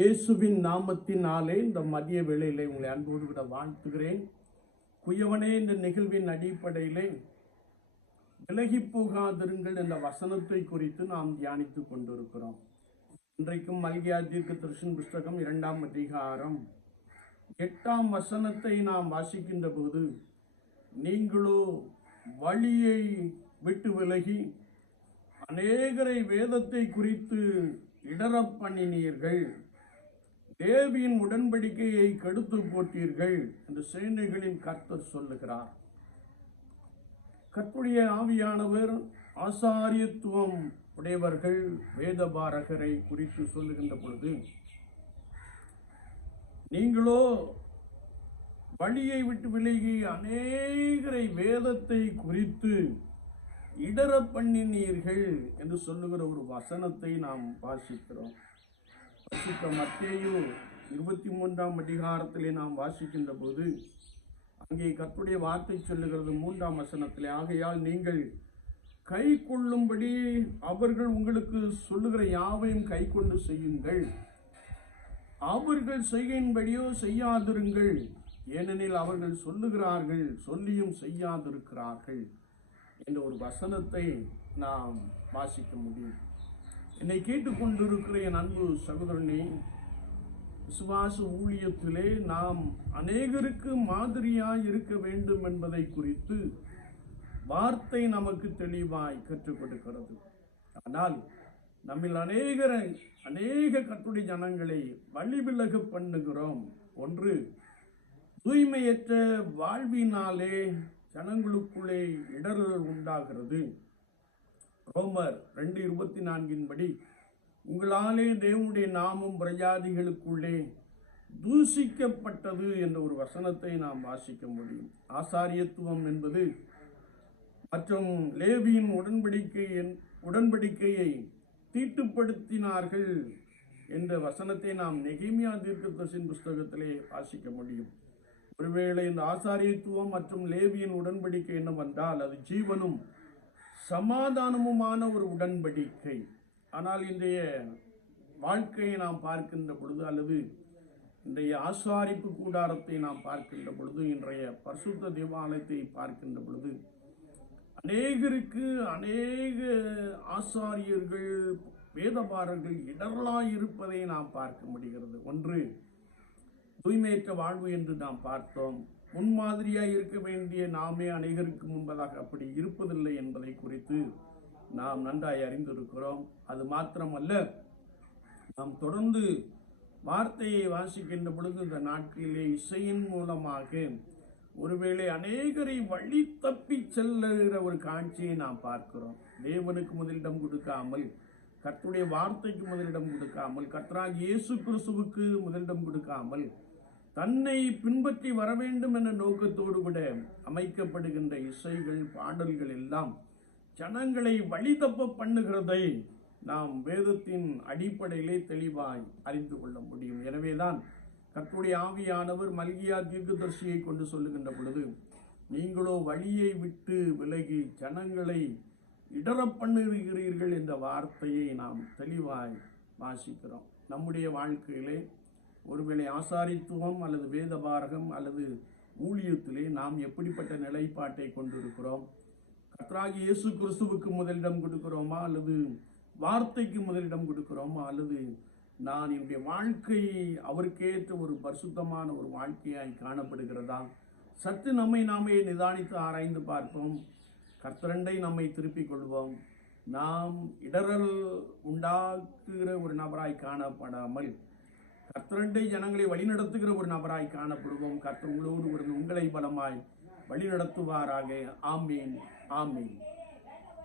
இயேசுவின் நாமத்தினாலே இந்த மதிய வேளையிலே உங்களை அன்போடு விட வாழ்த்துகிறேன். குயவனே இந்த நிகழ்வின் அடிப்படையிலே விலகி போகாதிருங்கள் என்ற வசனத்தை குறித்து நாம் தியானித்து கொண்டிருக்கிறோம். இன்றைக்கும் மல்கியா தீர்க்க திருஷன் புஸ்தகம் இரண்டாம் அதிகாரம். எட்டாம் வசனத்தை நாம் வாசிக்கின்ற போது நீங்களோ வழியை விட்டு விலகி அநேகரை வேதத்தை குறித்து இடரப் பண்ணினீர்கள். தேவியின் உடன்படிக்கையை கெடுத்து போட்டீர்கள் என்று சேனைகளின் கர்த்தர் சொல்லுகிறார். கற்புடைய ஆவியானவர் ஆசாரியத்துவம் உடையவர்கள் வேதபாரகரை குறித்து சொல்லுகின்ற பொழுது நீங்களோ வழியை விட்டு விலகி அநேகரை வேதத்தை குறித்து இடர பண்ணினீர்கள் என்று சொல்லுகிற ஒரு வசனத்தை நாம் வாசிக்கிறோம். பரிசுத்த மத்தேயு இருபத்தி மூன்றாம் அதிகாரத்திலே நாம் வாசிக்கின்ற போது அங்கே கத்துடைய வார்த்தை சொல்லுகிறது மூன்றாம் வசனத்திலே ஆகையால் நீங்கள் கை கொள்ளும்படி அவர்கள் உங்களுக்கு சொல்லுகிற யாவையும் கை கொண்டு செய்யுங்கள். அவர்கள் செய்கையின்படியோ செய்யாதிருங்கள். ஏனெனில் அவர்கள் சொல்லுகிறார்கள் சொல்லியும் செய்யாதிருக்கிறார்கள். என்ற ஒரு வசனத்தை நாம் வாசிக்க முடியும். என்னை கேட்டுக்கொண்டிருக்கிற என் அன்பு சகோதரனே விசுவாச ஊழியத்திலே நாம் அநேகருக்கு மாதிரியாய் இருக்க வேண்டும் என்பதை குறித்து வார்த்தை நமக்கு தெளிவாய் கற்றுக் கொடுக்கிறது ஆனால் நம்மில் அநேகரை அநேக கட்டுரை ஜனங்களை வழிவிலக பண்ணுகிறோம். ஒன்று தூய்மையற்ற வாழ்வினாலே ஜனங்களுக்குள்ளே இடர்கள் உண்டாகிறது. ரோமர் ரெண்டு இருபத்தி நான்கின் படி உங்களாலே தேவனுடைய நாமம் பிரஜாதிகளுக்குள்ளே தூசிக்கப்பட்டது என்ற ஒரு வசனத்தை நாம் வாசிக்க முடியும். ஆசாரியத்துவம் என்பது மற்றும் லேவியின் உடன்படிக்கை உடன்படிக்கையை தீட்டுப்படுத்தினார்கள் என்ற வசனத்தை நாம் நெகிமியா தீர்க்கதரிசின் புஸ்தகத்திலே வாசிக்க முடியும். ஒருவேளை இந்த ஆசாரியத்துவம் மற்றும் லேவியின் உடன்படிக்கை என்னவென்றால் அது ஜீவனும் சமாதானமுமான ஒரு உடன்படிக்கை. ஆனால் இன்றைய வாழ்க்கையை நாம் பார்க்கின்ற பொழுது அல்லது இன்றைய ஆசாரிப்பு கூடாரத்தை நாம் பார்க்கின்ற பொழுது இன்றைய பரிசுத்த தேவாலயத்தை பார்க்கின்ற பொழுது அநேகருக்கு அநேக ஆசாரியர்கள் வேதபாரர்கள் இடரலாய் இருப்பதை நாம் பார்க்க முடிகிறது. ஒன்று தூய்மையற்ற வாழ்வு என்று நாம் பார்த்தோம். முன்மாதிரியாக இருக்க வேண்டிய நாமே அநேகருக்கு முன்பதாக அப்படி இருப்பதில்லை என்பதை குறித்து நாம் நன்றாய் அறிந்திருக்கிறோம். அது மாத்திரமல்ல நாம் தொடர்ந்து வார்த்தையை வாசிக்கின்ற பொழுது இந்த நாட்டிலே இசையின் மூலமாக ஒருவேளை அநேகரை வழி தப்பி செல்லுகிற ஒரு காட்சியை நாம் பார்க்கிறோம். தேவனுக்கு முதலிடம் கொடுக்காமல் கர்த்துடைய வார்த்தைக்கு முதலிடம் கொடுக்காமல் கர்த்தராக இயேசு கிறிஸ்துவுக்கு முதலிடம் கொடுக்காமல் தன்னை பின்பற்றி வர வேண்டும் என்ற நோக்கத்தோடு கூட அமைக்கப்படுகின்ற இசைகள் பாடல்கள் எல்லாம் ஜனங்களை வழிதப்ப பண்ணுகிறதை நாம் வேதத்தின் அடிப்படையிலே தெளிவாய் அறிந்து கொள்ள முடியும். எனவேதான் கர்த்தருடைய ஆவியானவர் மல்கியா தீர்க்கதர்சியை கொண்டு சொல்லுகின்ற பொழுது நீங்களோ வழியை விட்டு விலகி ஜனங்களை இடர பண்ணுகிறீர்கள் என்ற வார்த்தையை நாம் தெளிவாய் வாசிக்கிறோம். நம்முடைய வாழ்க்கையிலே ஒருவேளை ஆசாரித்துவம் அல்லது வேத பாரகம் அல்லது ஊழியத்திலே நாம் எப்படிப்பட்ட நிலைப்பாட்டை கொண்டிருக்கிறோம்? கர்த்தராகி இயேசு கிறிஸ்துவுக்கு முதலிடம் கொடுக்கிறோமா அல்லது வார்த்தைக்கு முதலிடம் கொடுக்கிறோமா அல்லது நான் என்னுடைய வாழ்க்கை அவருக்கேற்ற ஒரு பரிசுத்தமான ஒரு வாழ்க்கையாய் காணப்படுகிறதா? சற்று நம்மை நாமே நிதானித்து ஆராய்ந்து பார்ப்போம். கர்த்தரண்டை நம்மை திருப்பிக் கொள்வோம். நாம் இடரல் உண்டாக்குகிற ஒரு நபராய் காணப்படாமல் கர்த்தரண்டை ஜனங்களை வழிநடத்துகிற ஒரு நபராய் காணப்படுவோம். கர்த்தர் உங்களோடு இருந்து உங்களை பலமாய் வழிநடத்துவாராக. ஆமீன். ஆமீன்.